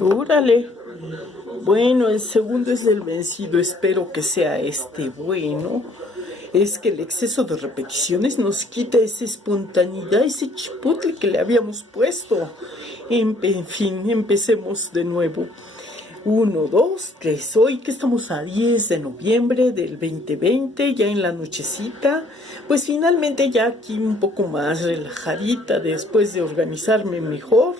Órale. Bueno, el segundo es el vencido. Espero que sea bueno. Es que el exceso de repeticiones nos quita esa espontaneidad, ese chipotle que le habíamos puesto. En fin, empecemos de nuevo. Uno, dos, tres. Hoy que estamos a 10 de noviembre del 2020, ya en la nochecita, pues finalmente ya aquí un poco más relajadita después de organizarme mejor.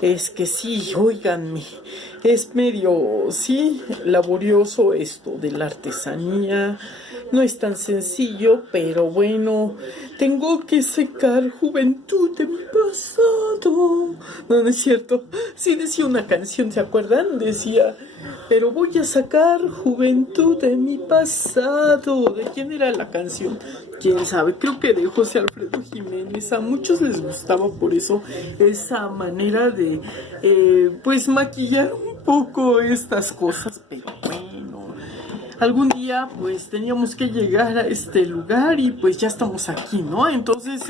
Es que sí, óiganme, es medio, sí, laborioso esto de la artesanía. No es tan sencillo, pero bueno, tengo que secar juventud de mi pasado. No, no es cierto. Sí decía una canción, ¿se acuerdan? Decía, pero voy a sacar juventud de mi pasado. ¿De quién era la canción? Quién sabe, creo que de José Alfredo Jiménez. A muchos les gustaba por eso esa manera de, pues, maquillar un poco estas cosas, pero bueno. Algún día pues teníamos que llegar a este lugar y pues ya estamos aquí, ¿no? Entonces,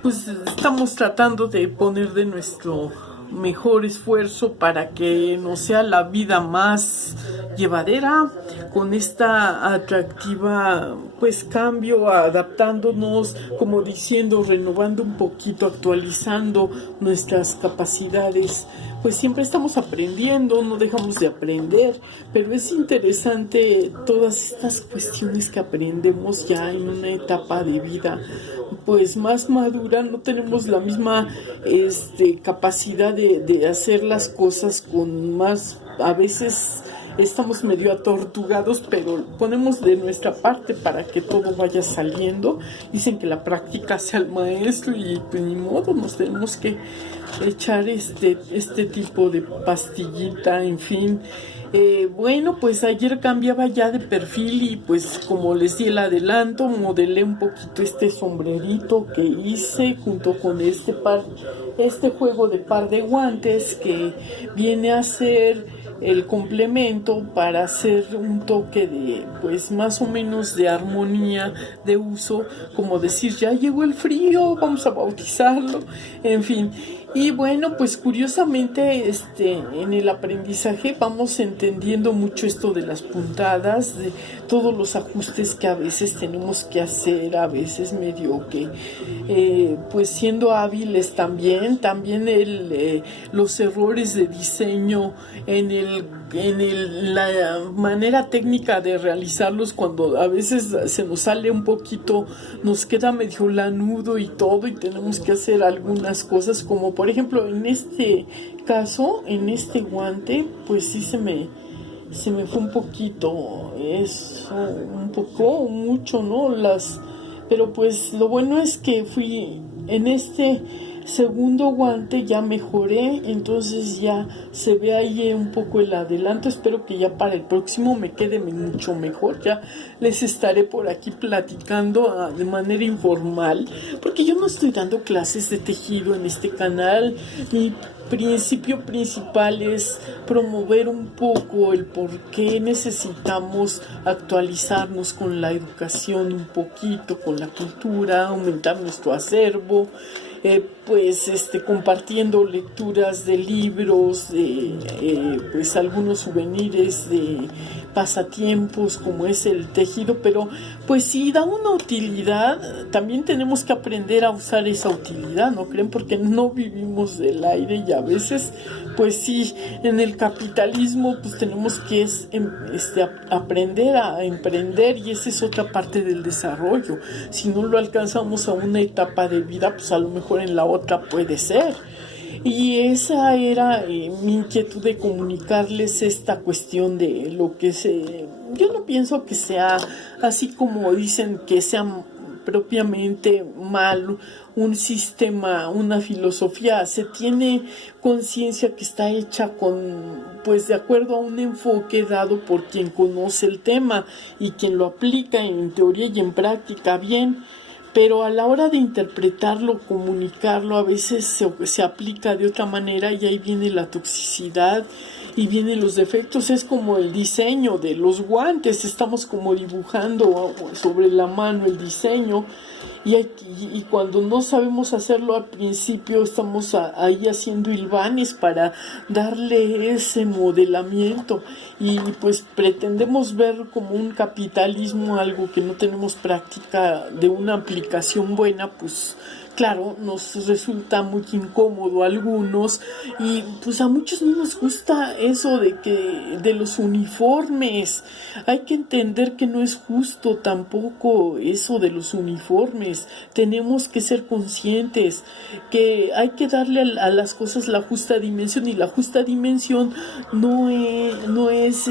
pues estamos tratando de poner de nuestro mejor esfuerzo para que nos sea la vida más llevadera, con esta atractiva pues cambio, adaptándonos, como diciendo, renovando un poquito, actualizando nuestras capacidades. Pues siempre estamos aprendiendo, no dejamos de aprender, pero es interesante todas estas cuestiones que aprendemos ya en una etapa de vida pues más madura. No tenemos la misma capacidad de hacer las cosas con más, a veces estamos medio atortugados, pero ponemos de nuestra parte para que todo vaya saliendo. Dicen que la práctica hace al maestro y pues ni modo, nos tenemos que echar este tipo de pastillita, en fin. Bueno, pues ayer cambiaba ya de perfil y pues como les di el adelanto, modelé un poquito este sombrerito que hice junto con este juego de par de guantes que viene a ser el complemento para hacer un toque de, pues más o menos de armonía de uso, como decir, ya llegó el frío, vamos a bautizarlo, en fin. Y bueno, pues curiosamente en el aprendizaje vamos entendiendo mucho esto de las puntadas, de todos los ajustes que a veces tenemos que hacer, a veces medio que pues siendo hábiles también los errores de diseño en la manera técnica de realizarlos, cuando a veces se nos sale un poquito, nos queda medio lanudo y todo, y tenemos que hacer algunas cosas, como por ejemplo en este caso, en este guante, pues sí se me fue un poquito, eso, un poco, mucho, ¿no? Pero pues lo bueno es que fui en este segundo guante, ya mejoré, entonces ya se ve ahí un poco el adelanto. Espero que ya para el próximo me quede mucho mejor. Ya les estaré por aquí platicando de manera informal, porque yo no estoy dando clases de tejido en este canal. Mi principio principal es promover un poco el por qué necesitamos actualizarnos con la educación un poquito, con la cultura, aumentar nuestro acervo, compartiendo lecturas de libros, pues algunos souvenirs de pasatiempos como es el tejido, pero pues si da una utilidad, también tenemos que aprender a usar esa utilidad, ¿no creen? Porque no vivimos del aire y a veces, pues sí, en el capitalismo pues tenemos que aprender a emprender, y esa es otra parte del desarrollo. Si no lo alcanzamos a una etapa de vida, pues a lo mejor en la otra puede ser. Y esa era mi inquietud, de comunicarles esta cuestión de lo que yo no pienso que sea así como dicen, que sea propiamente mal un sistema, una filosofía. Se tiene conciencia que está hecha pues de acuerdo a un enfoque dado por quien conoce el tema y quien lo aplica en teoría y en práctica bien. Pero a la hora de interpretarlo, comunicarlo, a veces se aplica de otra manera, y ahí viene la toxicidad y vienen los defectos. Es como el diseño de los guantes, estamos como dibujando sobre la mano el diseño. Y cuando no sabemos hacerlo al principio, estamos ahí haciendo hilvanes para darle ese modelamiento. Y pues pretendemos ver como un capitalismo, algo que no tenemos práctica de una aplicación buena, pues claro, nos resulta muy incómodo a algunos, y pues a muchos no nos gusta eso de los uniformes. Hay que entender que no es justo tampoco eso de los uniformes. Tenemos que ser conscientes que hay que darle a las cosas la justa dimensión, y la justa dimensión no es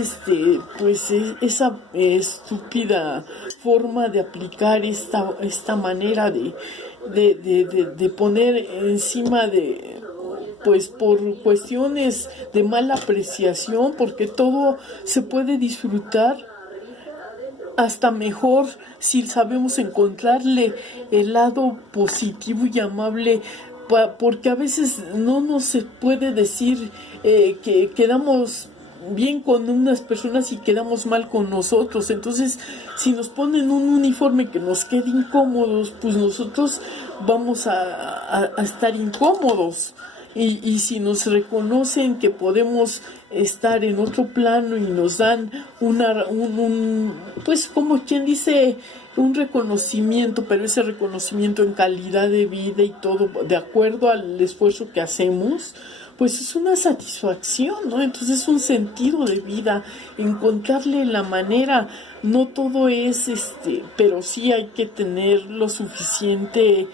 esa estúpida forma de aplicar esta manera de poner encima de, pues por cuestiones de mala apreciación, porque todo se puede disfrutar hasta mejor si sabemos encontrarle el lado positivo y amable, porque a veces no nos se puede decir que quedamos bien con unas personas y quedamos mal con nosotros. Entonces, si nos ponen un uniforme que nos quede incómodos, pues nosotros vamos a estar incómodos. Y si nos reconocen que podemos estar en otro plano y nos dan pues como quien dice, un reconocimiento, pero ese reconocimiento en calidad de vida y todo de acuerdo al esfuerzo que hacemos, pues es una satisfacción, ¿no? Entonces es un sentido de vida, encontrarle la manera. No todo es pero sí hay que tener lo suficiente,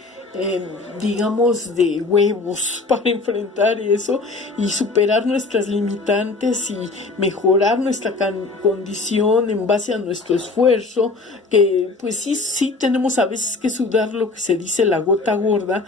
digamos, de huevos para enfrentar eso y superar nuestras limitantes y mejorar nuestra condición en base a nuestro esfuerzo, que pues sí tenemos a veces que sudar lo que se dice la gota gorda.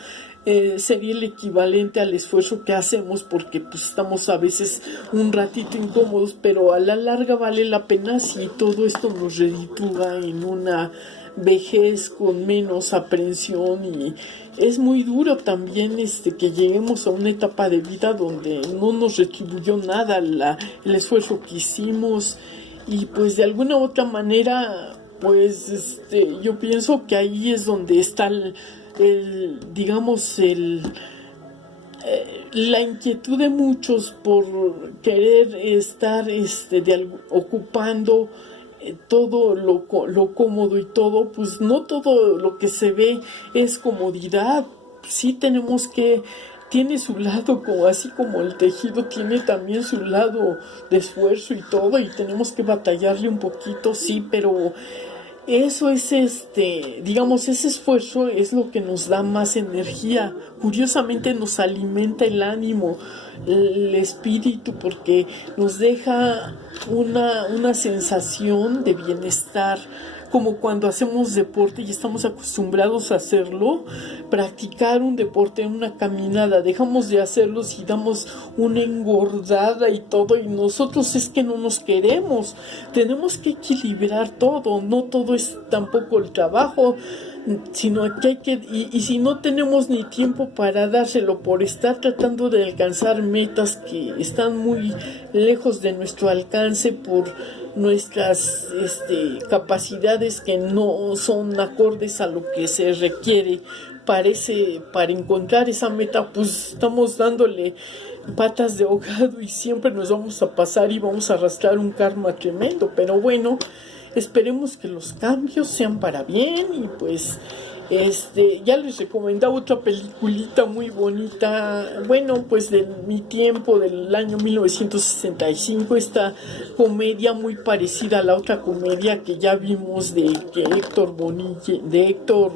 Sería el equivalente al esfuerzo que hacemos, porque pues estamos a veces un ratito incómodos, pero a la larga vale la pena si todo esto nos reditúa en una vejez con menos aprensión. Y es muy duro también que lleguemos a una etapa de vida donde no nos retribuyó nada el esfuerzo que hicimos, y pues de alguna u otra manera pues yo pienso que ahí es donde está la inquietud de muchos por querer estar ocupando todo lo cómodo y todo. Pues no todo lo que se ve es comodidad. Sí tenemos que, tiene su lado, como así como el tejido tiene también su lado de esfuerzo y todo, y tenemos que batallarle un poquito, sí, pero eso es digamos, ese esfuerzo es lo que nos da más energía. Curiosamente nos alimenta el ánimo, el espíritu, porque nos deja una sensación de bienestar, como cuando hacemos deporte y estamos acostumbrados a hacerlo. Practicar un deporte, una caminada, dejamos de hacerlo y damos una engordada y todo, y nosotros es que no nos queremos. Tenemos que equilibrar todo, no todo es tampoco el trabajo, sino que hay que, y si no tenemos ni tiempo para dárselo por estar tratando de alcanzar metas que están muy lejos de nuestro alcance, por nuestras capacidades que no son acordes a lo que se requiere para encontrar esa meta, pues estamos dándole patas de ahogado y siempre nos vamos a pasar y vamos a arrastrar un karma tremendo. Pero bueno, esperemos que los cambios sean para bien. Y pues ya les recomendaba otra peliculita muy bonita, bueno, pues de mi tiempo, del año 1965, esta comedia muy parecida a la otra comedia que ya vimos de Héctor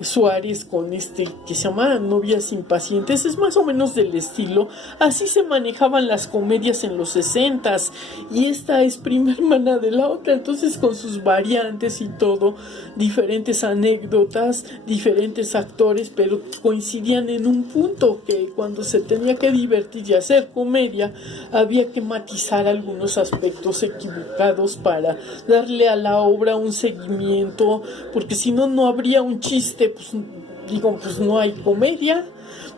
Suárez, con que se llama Novias Impacientes. Es más o menos del estilo, así se manejaban las comedias en los 60s, y esta es prima hermana de la otra, entonces con sus variantes y todo, diferentes anécdotas, diferentes actores, pero coincidían en un punto, que cuando se tenía que divertir y hacer comedia, había que matizar algunos aspectos equivocados para darle a la obra un seguimiento, porque si no, no habría un chiste. Pues no hay comedia.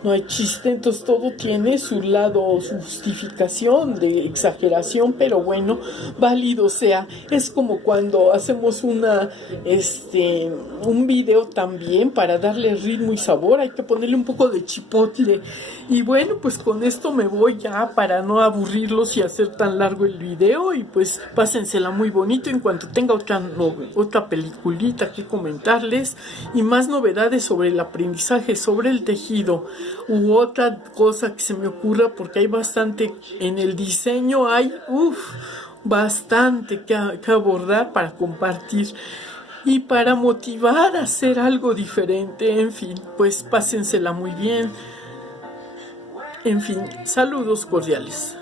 no hay chiste, entonces todo tiene su lado, su justificación de exageración, pero bueno, válido sea. Es como cuando hacemos un video también para darle ritmo y sabor, hay que ponerle un poco de chipotle. Y bueno, pues con esto me voy ya para no aburrirlos y hacer tan largo el video, y pues pásensela muy bonito. En cuanto tenga otra peliculita que comentarles y más novedades sobre el aprendizaje, sobre el tejido u otra cosa que se me ocurra, porque hay bastante en el diseño, hay bastante que abordar para compartir y para motivar a hacer algo diferente. En fin, pues pásensela muy bien. En fin, saludos cordiales.